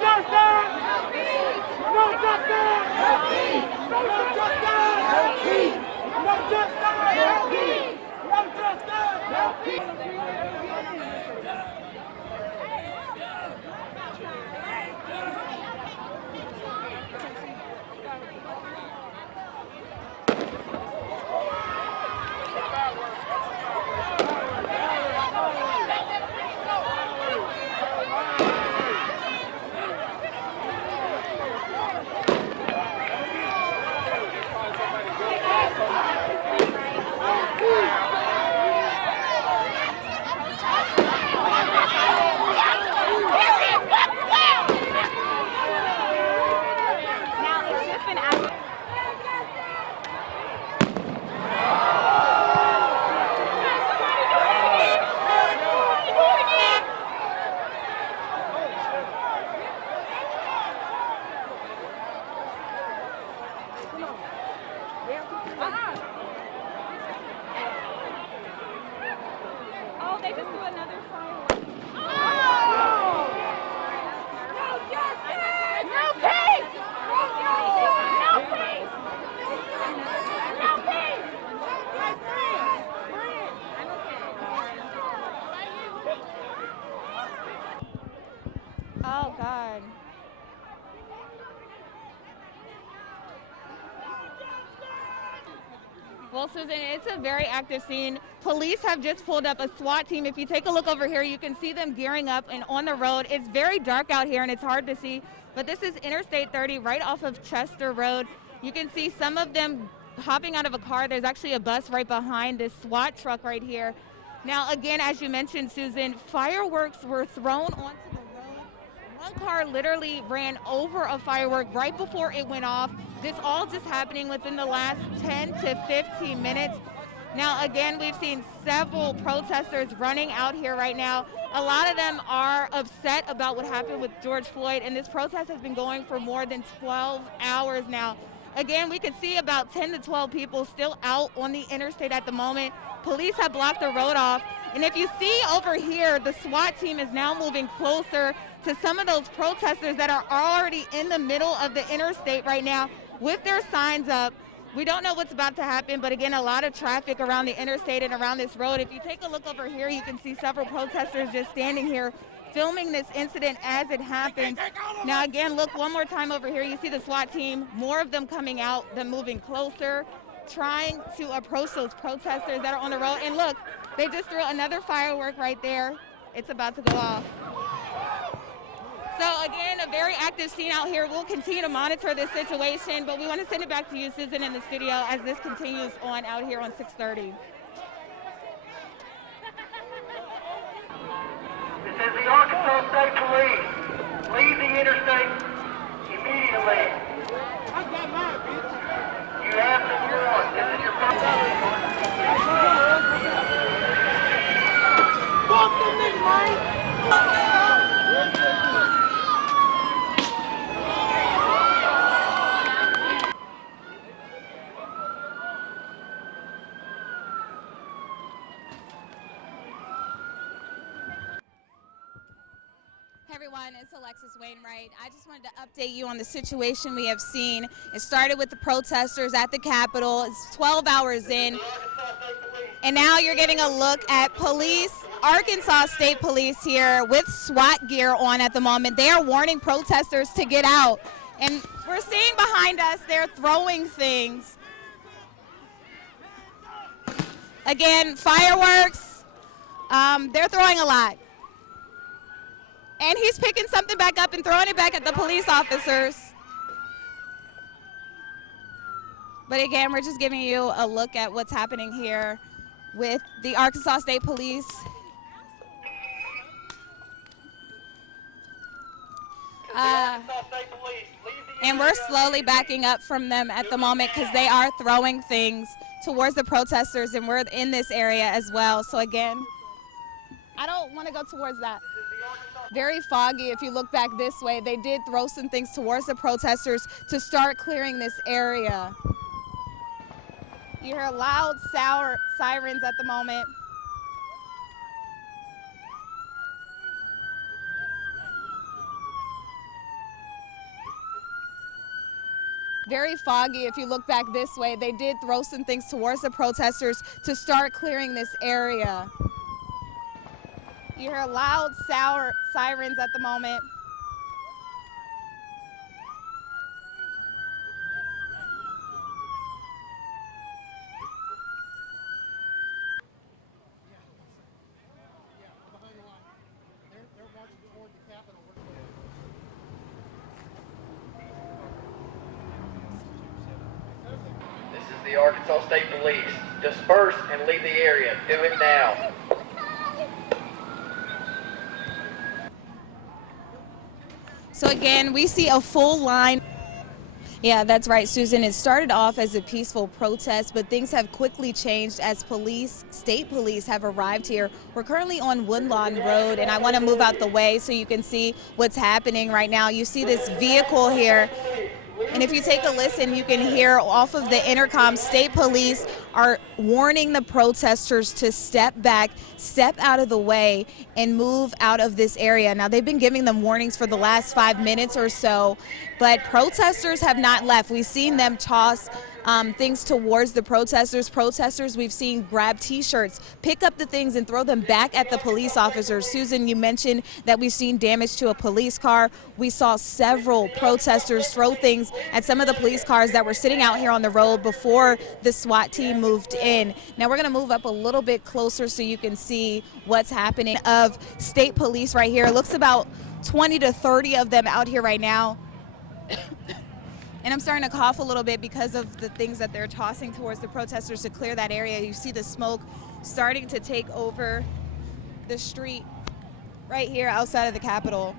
justice! No justice! No peace! No justice! No peace! No justice! No peace! No justice! No peace! Oh, they just threw another firework. No justice! No peace! No justice! No peace! No peace! Oh, God. Well, Susan, it's a very active scene. Police have just pulled up a SWAT team. If you take a look over here, you can see them gearing up and on the road. It's very dark out here and it's hard to see, but this is Interstate 30 right off of Chester Road. You can see some of them hopping out of a car. There's actually a bus right behind this SWAT truck right here. Now, again, as you mentioned, Susan, fireworks were thrown onto the road. One car literally ran over a firework right before it went off. This all just happening within the last 10 to 15 minutes. Now, again, we've seen several protesters running out here right now. A lot of them are upset about what happened with George Floyd, and this protest has been going for more than 12 hours now. Again, we can see about 10 to 12 people still out on the interstate at the moment. Police have blocked the road off. And if you see over here, the SWAT team is now moving closer to some of those protesters that are already in the middle of the interstate right now with their signs up. We don't know what's about to happen, but again, a lot of traffic around the interstate and around this road. If you take a look over here, you can see several protesters just standing here filming this incident as it happens. Now again, look one more time over here. You see the SWAT team, more of them coming out, them moving closer, trying to approach those protesters that are on the road. And look, they just threw another firework right there. It's about to go off. So again, a very active scene out here. We'll continue to monitor this situation, but we want to send it back to you, Susan, in the studio as this continues on out here on 630. It says the Arkansas State Police leave the interstate immediately. I got mine, bitch. You have the warrant. This is your property. Fuck them niggas, man! Hey everyone, it's Alexis Wainwright. I just wanted to update you on the situation we have seen. It started with the protesters at the Capitol. It's 12 hours in. And now you're getting a look at police, Arkansas State Police here with SWAT gear on at the moment. They are warning protesters to get out. And we're seeing behind us, they're throwing things. Again, fireworks, they're throwing a lot. And he's picking something back up and throwing it back at the police officers. But again, we're just giving you a look at what's happening here with the Arkansas State Police. And we're slowly backing up from them at the moment because they are throwing things towards the protesters, and we're in this area as well. So again, I don't want to go towards that. Very foggy. If you look back this way, they did throw some things towards the protesters to start clearing this area. You hear loud sirens at the moment. very foggy. If you look back this way, they did throw some things towards the protesters to start clearing this area. You hear loud sirens at the moment. This is the Arkansas State Police. Disperse and leave the area. Do it now. So again, we see a full line. Yeah, that's right, Susan. It started off as a peaceful protest, but things have quickly changed as state police have arrived here. We're currently on Woodlawn Road, and I want to move out the way so you can see what's happening right now. You see this vehicle here, and if you take a listen, you can hear off of the intercom, state police are warning the protesters to step back, step out of the way, and move out of this area. Now, they've been giving them warnings for the last 5 minutes or so, but protesters have not left. We've seen them toss things towards the protesters. Protesters we've seen grab T-shirts, pick up the things and throw them back at the police officers. Susan, you mentioned that we've seen damage to a police car. We saw several protesters throw things at some of the police cars that were sitting out here on the road before the SWAT team moved in. Now we're going to move up a little bit closer so you can see what's happening of state police right here. It looks about 20 to 30 of them out here right now. And I'm starting to cough a little bit because of the things that they're tossing towards the protesters to clear that area. You see the smoke starting to take over the street right here outside of the Capitol.